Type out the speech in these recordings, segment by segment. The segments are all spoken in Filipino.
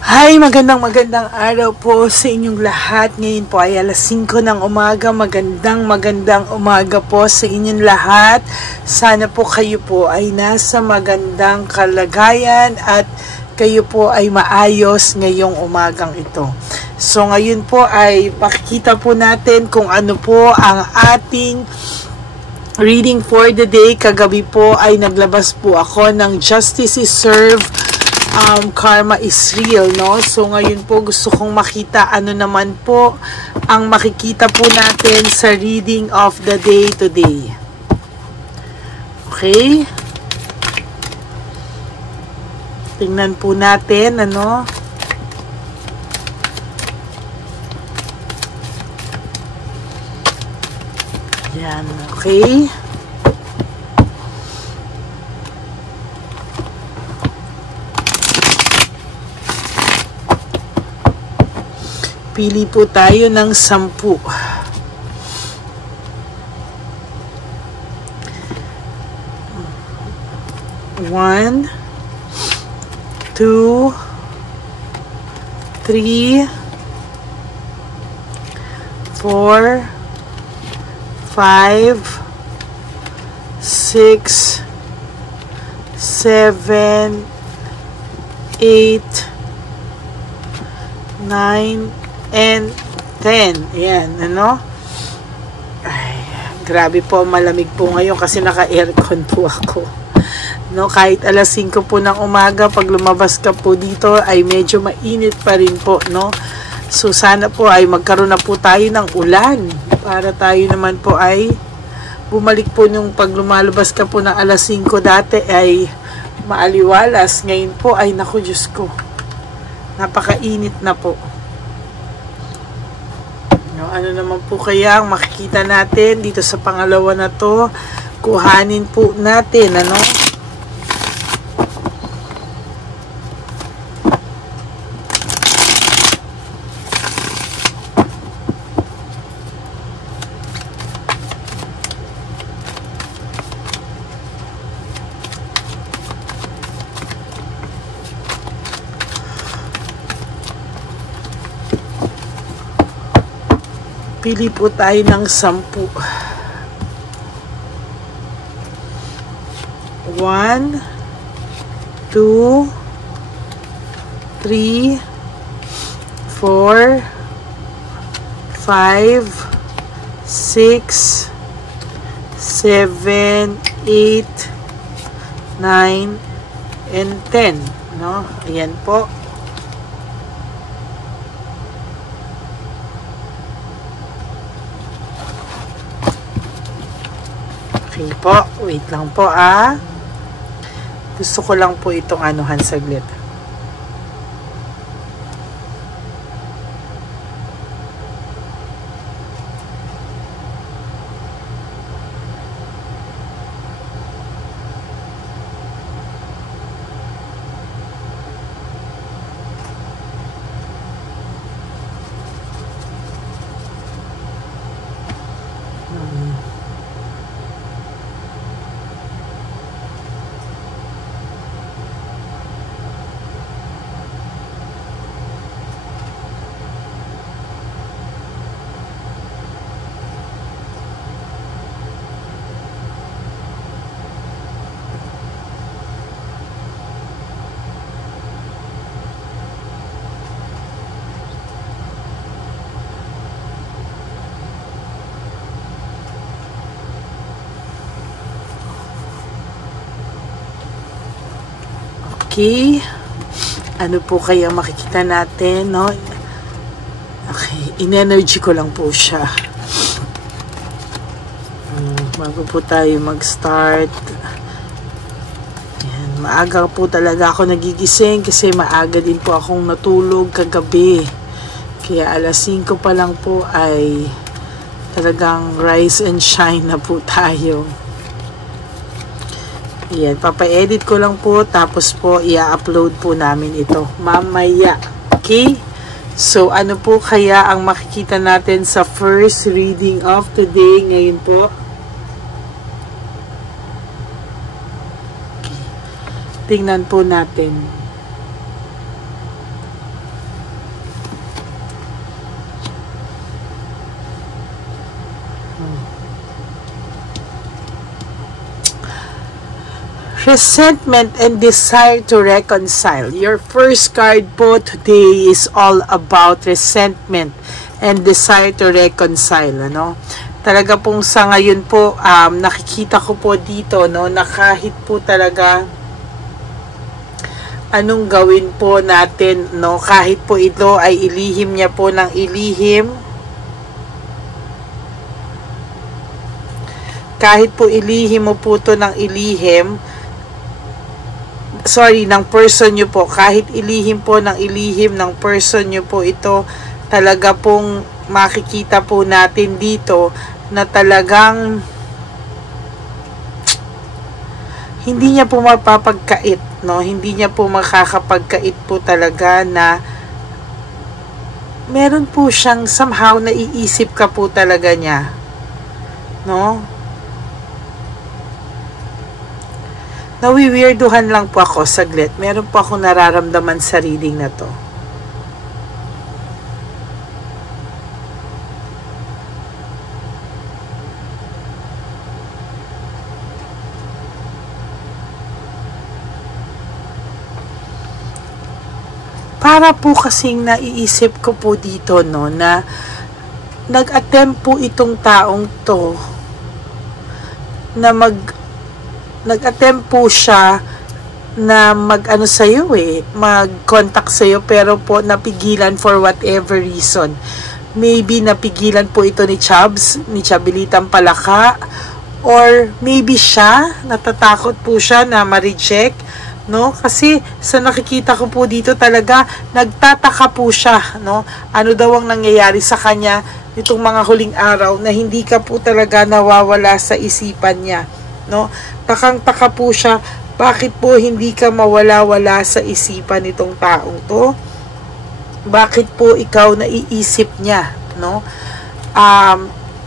Hi, magandang araw po sa inyong lahat. Ngayon po ay alas 5 ng umaga. Magandang umaga po sa inyong lahat. Sana po kayo po ay nasa magandang kalagayan at kayo po ay maayos ngayong umagang ito. So ngayon po ay pakikita po natin kung ano po ang ating reading for the day. Kagabi po ay naglabas po ako ng Justice is Served, Karma is Real, no? So ngayon po gusto kong makita ano naman po ang makikita po natin sa reading of the day today. Okay? Tingnan po natin, ano? Yan, okay? Pili po tayo ng 10. 1, 2, 3, 4, 5, 6, 7, 8, 9, and 10. Ayan, ano? Ay, grabe po, malamig po ngayon kasi naka-aircon po ako. No, kahit alas 5 po ng umaga, pag lumabas ka po dito ay medyo mainit pa rin po, no? So sana po ay magkaroon na po tayo ng ulan para tayo naman po ay bumalik po nung pag lumalabas ka po ng alas 5 dati ay maaliwalas. Ngayon po ay naku Diyos ko, napakainit na po. Ano naman po kaya ang makikita natin dito sa pangalawa na to? Kuhanin po natin, ano? Pili po tayo ng 10. 1, 2, 3, 4, 5, 6, 7, 8, 9, and 10. No? Ayan po. Okay po, wait lang po gusto ko lang po itong anuhan saglit. Okay. Ano po kaya makikita natin, no? Okay. In-energy ko lang po siya. Bago po tayo mag-start. Ayan. Maaga po talaga ako nagigising kasi maaga din po akong natulog kagabi. Kaya alas 5 pa lang po ay talagang rise and shine na po tayo. Yan, papa-edit ko lang po tapos po i-upload po namin ito mamaya. Okay? So, ano po kaya ang makikita natin sa first reading of today ngayon po? Okay. Tingnan po natin. Resentment and desire to reconcile. Your first card po today is all about resentment and desire to reconcile, ano? Talaga pong sa ngayon po, nakikita ko po dito, no, na kahit po talaga anong gawin po natin, no, kahit po ito ay ilihim niya po ng ilihim, kahit po ilihim mo po ito ng ilihim, ng person nyo po, kahit ilihim po ng ilihim ng person nyo po ito, talaga pong makikita po natin dito na talagang hindi niya po mapapagkait, no? Hindi niya po makakapagkait po talaga na meron po siyang somehow naiisip ka po talaga niya, no? Nawiwirduhan lang po ako saglit. Meron po ako nararamdaman sa reading na to. Para po kasing naiisip ko po dito, no, na nag-attempt po itong taong to na nag-attempt po siya na mag-ano sa'yo mag-contact sa'yo, pero po napigilan for whatever reason. Maybe napigilan po ito ni Chabilitang Palaka, or maybe siya, natatakot po siya na ma-reject, no? Kasi sa nakikita ko po dito talaga, nagtataka po siya, no? Ano daw ang nangyayari sa kanya nitong mga huling araw na hindi ka po talaga nawawala sa isipan niya, no? Takang-taka po siya, bakit po hindi ka mawala-wala sa isipan nitong taong to? Bakit po ikaw naiisip niya, no?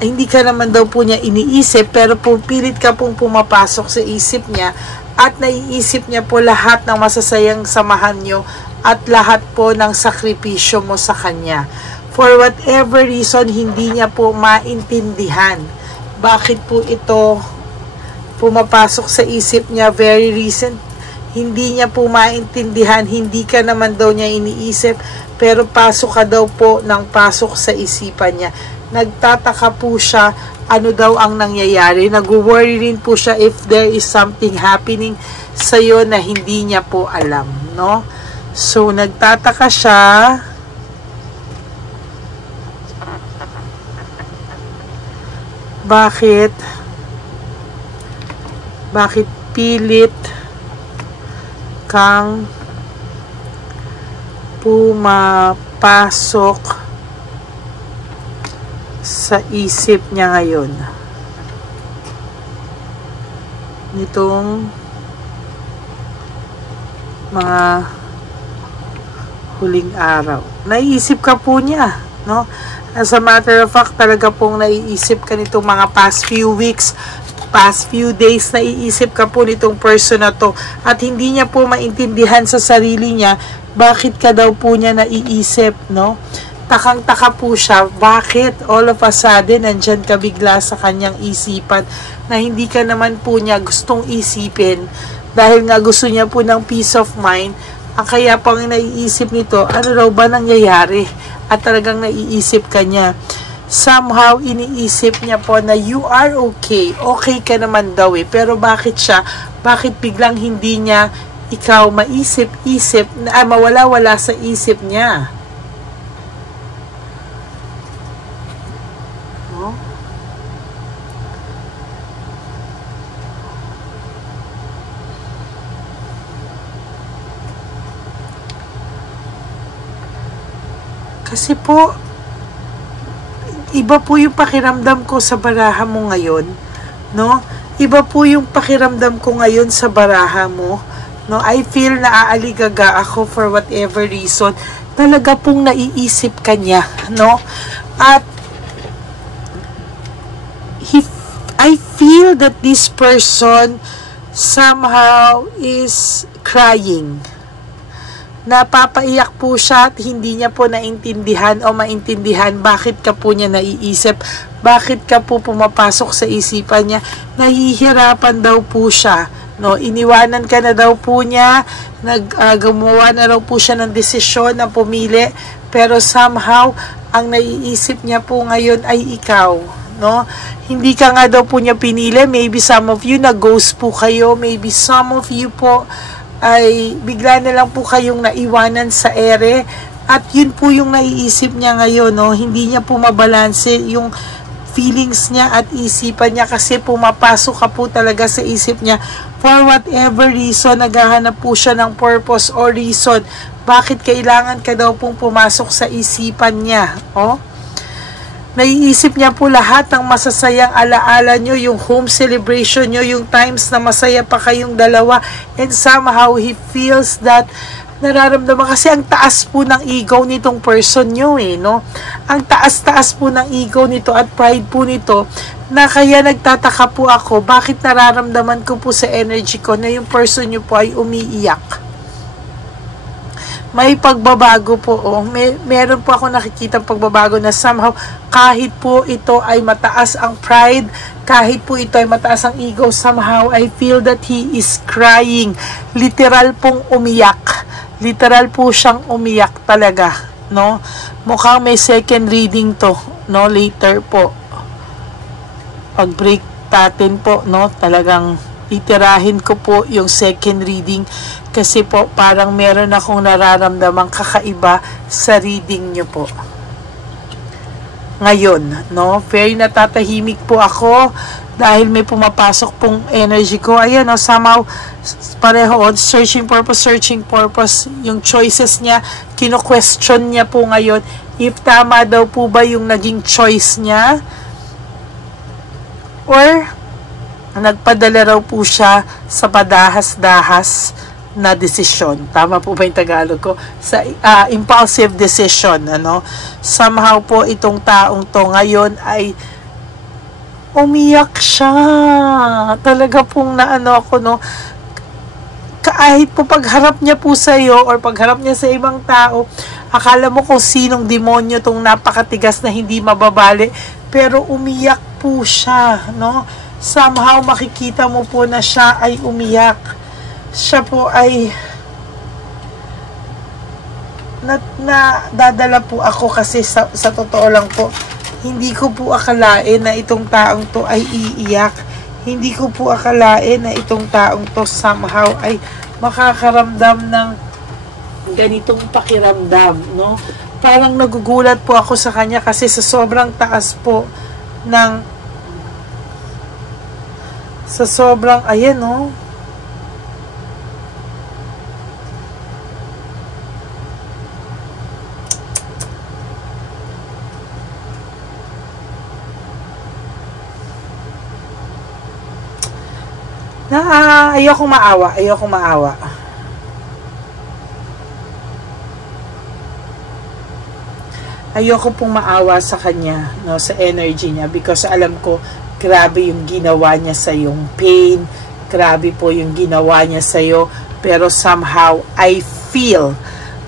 Hindi ka naman daw po niya iniisip, pero po pilit ka pong pumapasok sa isip niya at naiisip niya po lahat ng masasayang samahan nyo at lahat po ng sakripisyo mo sa kanya. For whatever reason, hindi niya po maintindihan bakit po ito pumapasok sa isip niya very recent. Hindi niya po maintindihan, hindi ka naman daw niya iniisip, pero pasok ka daw po ng pasok sa isipan niya. Nagtataka po siya, ano daw ang nangyayari. Nag-worry rin po siya if there is something happening sa'yo na hindi niya po alam, no? So, nagtataka siya. Bakit pilit kang pumapasok sa isip niya ngayon nitong mga huling araw? Naiisip ka po niya, no? As a matter of fact, talaga pong naiisip ka nitong mga past few weeks, past few days, naiisip ka po nitong person na to, at hindi niya po maintindihan sa sarili niya bakit ka daw po niya naiisip, no? Takang-taka po siya, bakit all of a sudden nandyan ka bigla sa kanyang isipan na hindi ka naman po niya gustong isipin, dahil nga gusto niya po ng peace of mind. Ang kaya pang naiisip nito, ano raw ba nangyayari, at talagang naiisip ka niya. Somehow iniisip niya po na you are okay ka naman daw pero bakit biglang hindi niya ikaw maisip-isip na mawala-wala sa isip niya, no? Kasi po iba po yung pakiramdam ko sa baraha mo ngayon, no? Iba po yung pakiramdam ko ngayon sa baraha mo, no? I feel na aaligaga ako for whatever reason. Talaga pong naiisip ka niya, no? At I feel that this person somehow is crying. Napapaiyak po siya at hindi niya po naintindihan o maintindihan bakit ka po niya naiisip, bakit ka po pumapasok sa isipan niya. Nahihirapan daw po siya No, iniwanan ka na daw po niya, gumawa na raw po siya ng desisyon na pumili, pero somehow ang naiisip niya po ngayon ay ikaw, no? Hindi ka nga daw po niya pinili. Maybe some of you nag-ghost po kayo, maybe some of you po ay bigla na lang po kayong naiwanan sa ere, at yun po yung naiisip niya ngayon, no? Hindi niya po mabalanse yung feelings niya at isipan niya, kasi pumapasok ka po talaga sa isip niya for whatever reason. Naghahanap po siya ng purpose or reason bakit kailangan ka daw pong pumasok sa isipan niya. Naiisip niya po lahat ng masasayang alaala nyo, yung home celebration nyo, yung times na masaya pa kayong dalawa, and somehow he feels that nararamdaman, kasi ang taas po ng ego nitong person nyo no? Ang taas-taas po ng ego nito at pride po nito, na kaya nagtataka po ako bakit nararamdaman ko po sa energy ko na yung person nyo po ay umiiyak. May pagbabago po, meron po ako nakikita pagbabago na somehow, kahit po ito ay mataas ang pride, kahit po ito ay mataas ang ego, somehow I feel that he is crying. Literal pong umiyak. Literal po siyang umiyak talaga, no? Mukhang may second reading to, no? Later po, pag break natin po, no? Talagang itirahin ko po yung second reading, kasi po parang meron akong nararamdamang kakaiba sa reading nyo po ngayon, no? Very natatahimik po ako dahil may pumapasok pong energy ko. Ayan, no? Somehow pareho, searching purpose, yung choices niya, kino-question niya po ngayon if tama daw po ba yung naging choice niya, or nagpadala raw po siya sa padahas-dahas na desisyon. Tama po ba yung Tagalog ko? Sa impulsive decision, ano? Somehow po itong taong to ngayon ay umiyak siya. Talaga pong naano ako, no? Kahit po pagharap niya po sa iyo or pagharap niya sa ibang tao, akala mo kung sinong demonyo tong napakatigas na hindi mababali, pero umiyak po siya, no? Somehow makikita mo po na siya ay umiyak. Siya po ay dadala po ako, kasi sa totoo lang po, hindi ko po akalain na itong taong to ay iiyak. Hindi ko po akalain na itong taong to somehow ay makakaramdam ng ganitong pakiramdam, no? Parang nagugulat po ako sa kanya, kasi sa sobrang taas po ng ayan, no? Ayokong maawa. Ayoko pong maawa sa kanya, no, sa energy niya, because alam ko grabe yung ginawa niya sa yung pain, grabe po yung ginawa niya sa iyo, pero somehow I feel,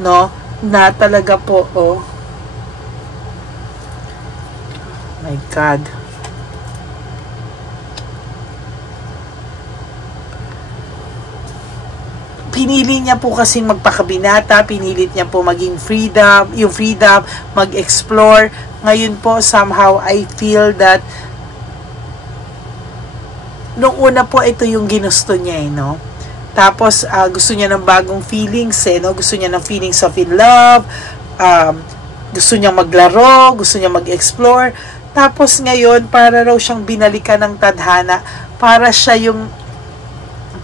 no, na talaga po, my God. Pinili niya po kasing magpakabinata, pinilit niya po maging freedom, mag-explore. Ngayon po, somehow, I feel that nung una po, ito yung ginusto niya, no? Tapos, gusto niya ng bagong feelings, no? Gusto niya ng feelings of in love, gusto niya maglaro, gusto niya mag-explore. Tapos, ngayon, para raw siyang binalikan ng tadhana,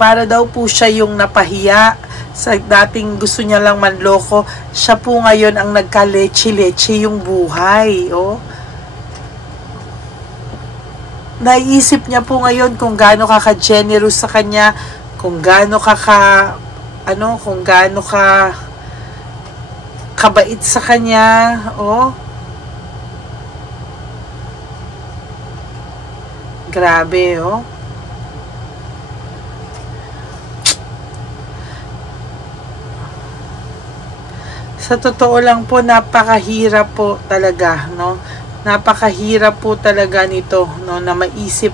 para daw po siya yung napahiya sa dating gusto niya lang manloko. Siya po ngayon ang nagka-leche-leche yung buhay, Naisip niya po ngayon kung gaano ka-generous sa kanya, kung gaano ka kabait sa kanya, Grabe, Sa totoo lang po, napakahirap po talaga, no? Napakahirap po talaga nito, no, na maisip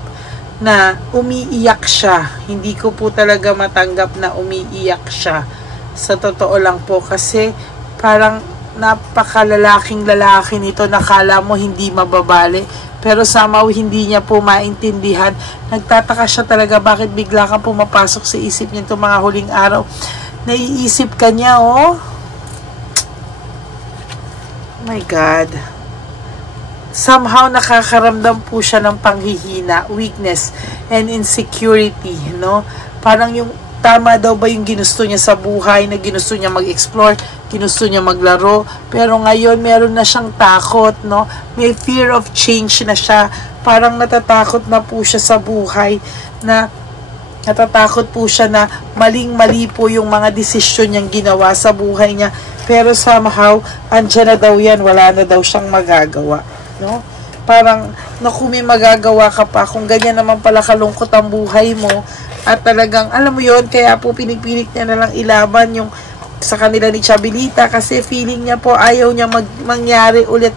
na umiiyak siya. Hindi ko po talaga matanggap na umiiyak siya. Sa totoo lang po, kasi parang napakalalaking lalaki nito, nakala mo hindi mababali, pero somehow hindi niya po maintindihan. Nagtataka siya talaga bakit bigla kang pumapasok sa isip niya itong mga huling araw. Naiisip ka niya, oh my God. Somehow nakakaramdam po siya ng panghihina, weakness, and insecurity, no? Parang yung tama daw ba yung ginusto niya sa buhay, na ginusto niya mag-explore, ginusto niya maglaro, pero ngayon meron na siyang takot, no? May fear of change na siya. Parang natatakot na po siya sa buhay, na natatakot po siya na maling-mali po yung mga desisyon niyang ginawa sa buhay niya. Pero somehow, andyan na daw yan, wala na daw siyang magagawa. No? Parang, naku, may magagawa ka pa kung ganyan naman pala kalungkot ang buhay mo, at talagang, alam mo yon, kaya po pinipilit niya na lang ilaban yung sa kanila ni Chabelita, kasi feeling niya po ayaw niya mangyari ulit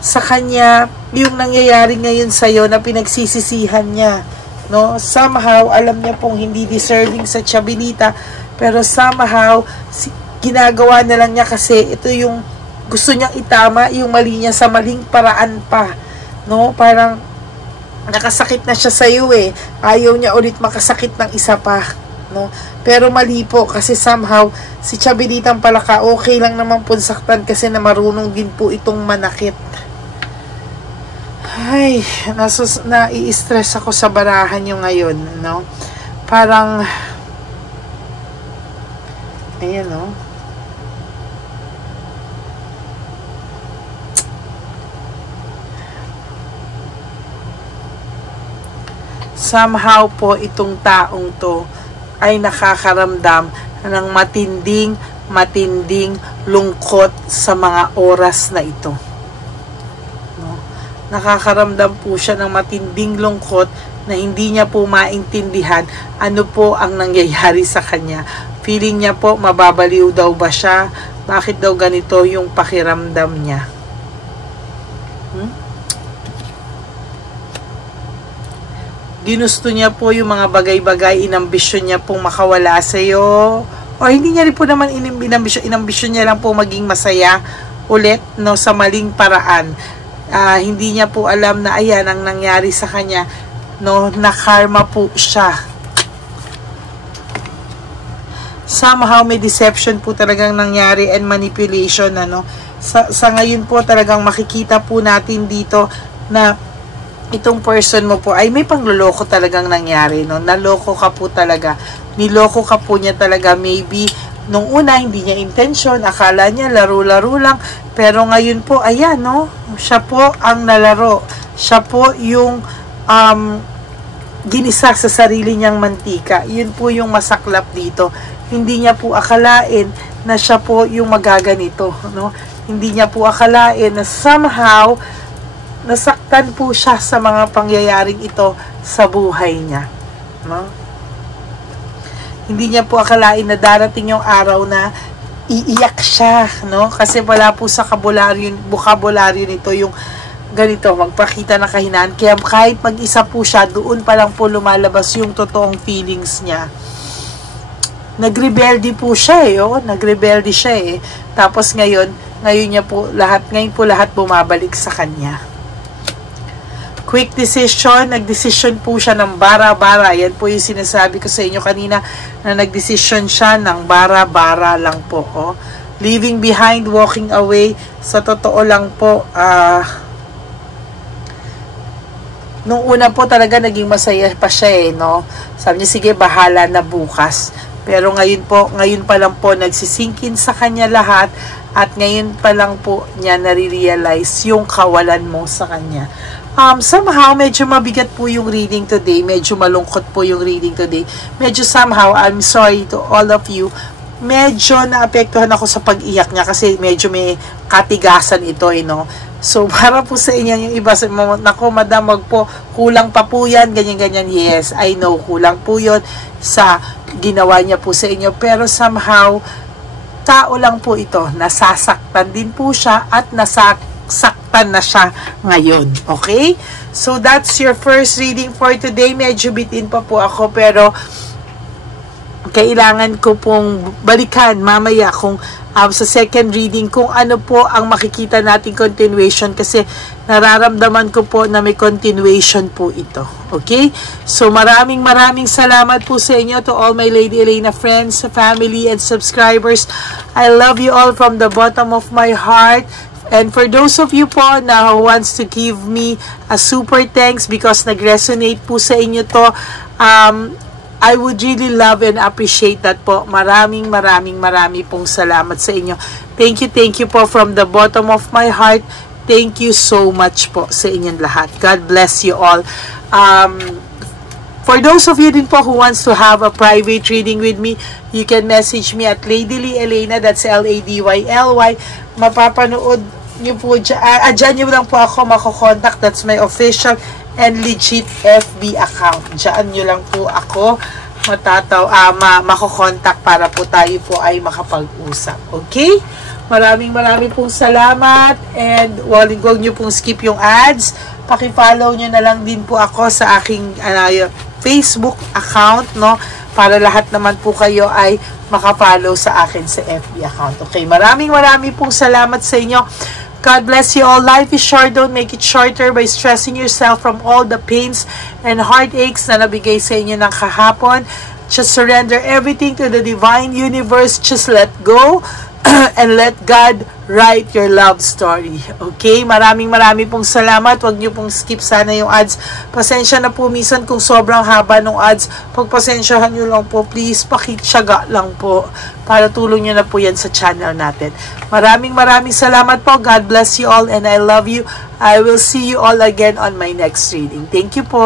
sa kanya yung nangyayari ngayon sa'yo na pinagsisisihan niya, no? Somehow, alam niya pong hindi deserving sa Chabelita, pero somehow ginagawa na lang niya kasi ito yung gusto niyang itama yung mali niya sa maling paraan pa, no? Parang nakasakit na siya sa iyo eh. Ayaw niya ulit makasakit ng isa pa, no? Pero mali po, kasi somehow si Chabelitang Palaka okay lang naman po saktan, kasi na marunong din po itong manakit. Ay, nai-stress ako sa barahan yung ngayon, no? Parang ayan, no? Somehow po itong taong to ay nakakaramdam ng matinding lungkot sa mga oras na ito, no? Nakakaramdam po siya ng matinding lungkot na hindi niya po maintindihan ano po ang nangyayari sa kanya. Feeling niya po mababaliw daw ba siya? Bakit daw ganito yung pakiramdam niya? Ginusto niya po yung mga bagay-bagay, inambisyon niya pong makawala sa iyo. O hindi niya rin po naman inambisyon niya lang po maging masaya ulit, no, sa maling paraan. Hindi niya po alam na ayan ang nangyari sa kanya, no, na karma po siya. Somehow may deception po talagang nangyari and manipulation, ano. Sa ngayon po talagang makikita po natin dito na itong person mo po ay may pangloloko talagang nangyari, no? Naloko ka po talaga. Niloko ka po niya talaga. Maybe nung una hindi niya intention, akala niya laro-laro lang, pero ngayon po ayan, no? Siya po ang nalaro. Siya po yung ginisa sa sarili niyang mantika. Yun po yung masaklap dito. Hindi niya po akalain na siya po yung magaganito, no? Hindi niya po akalain na somehow nasaktan po siya sa mga pangyayaring ito sa buhay niya, no? Hindi niya po akalain na darating yung araw na iiyak siya, no? Kasi wala po sa bokabularyo nito yung ganito, magpakita ng kahinaan. Kaya kahit mag-isa po siya, doon pa lang po lumalabas yung totoong feelings niya. Nagrebelde po siya eh, oh. Nagrebelde siya eh. Tapos ngayon niya po lahat bumabalik sa kanya. Quick decision, nagdesisyon po siya ng bara-bara. Yan po yung sinasabi ko sa inyo kanina, na nagdesisyon siya ng bara-bara lang po. Oh. Leaving behind, walking away. Sa totoo lang po, nung una po talaga naging masaya pa siya eh, no? Sabi niya, sige, bahala na bukas. Pero ngayon pa lang po nagsisinkin sa kanya lahat, at ngayon pa lang po niya nare-realize yung kawalan mo sa kanya. Somehow, medyo mabigat po yung reading today. Medyo malungkot po yung reading today. Medyo somehow, I'm sorry to all of you, medyo naapektuhan ako sa pag-iyak niya kasi medyo may katigasan ito, no? So, para po sa inyo yung iba, nako, madam, wag po, kulang pa po yan, ganyan-ganyan. Yes, I know, kulang po yun sa ginawa niya po sa inyo. Pero somehow, tao lang po ito, nasasaktan din po siya at nasaktan nasasaktan na siya ngayon. Okay? So, that's your first reading for today. Medyo bitin pa po ako, pero kailangan ko pong balikan mamaya kung sa second reading kung ano po ang makikita nating continuation, kasi nararamdaman ko po na may continuation po ito. Okay? So maraming salamat po sa inyo, to all my Lady Elena friends, family, and subscribers. I love you all from the bottom of my heart. And for those of you po na who wants to give me a super thanks because nag-resonate po sa inyo to, I would really love and appreciate that po. Maraming pong salamat sa inyo. Thank you po from the bottom of my heart. Thank you so much po sa inyong lahat. God bless you all. For those of you din po who wants to have a private reading with me, you can message me at Ladyly Elena, that's LADYLY. Mapapanood nyo po dyan. Dyan nyo lang po ako makokontak. That's my official and legit FB account. Diyan nyo lang po ako makokontak para po tayo po ay makapag-usap. Okay? Maraming pong salamat, and huwag nyo pong skip yung ads. Paki-follow nyo na lang din po ako sa aking Facebook account, no? Para lahat naman po kayo ay makafollow sa akin sa FB account. Okay? Maraming pong salamat sa inyo. God bless you all. Life is short. Don't make it shorter by stressing yourself from all the pains and heartaches na nabigay sa inyo ng kahapon. Just surrender everything to the divine universe. Just let go and let God write your love story. Okay? Maraming pong salamat. Huwag nyo pong skip sana yung ads. Pasensya na po minsan kung sobrang haba ng ads. Pagpasensyahan nyo lang po, please. Pakitsaga lang po. Para tulong nyo na po yan sa channel natin. Maraming salamat po. God bless you all and I love you. I will see you all again on my next reading. Thank you po.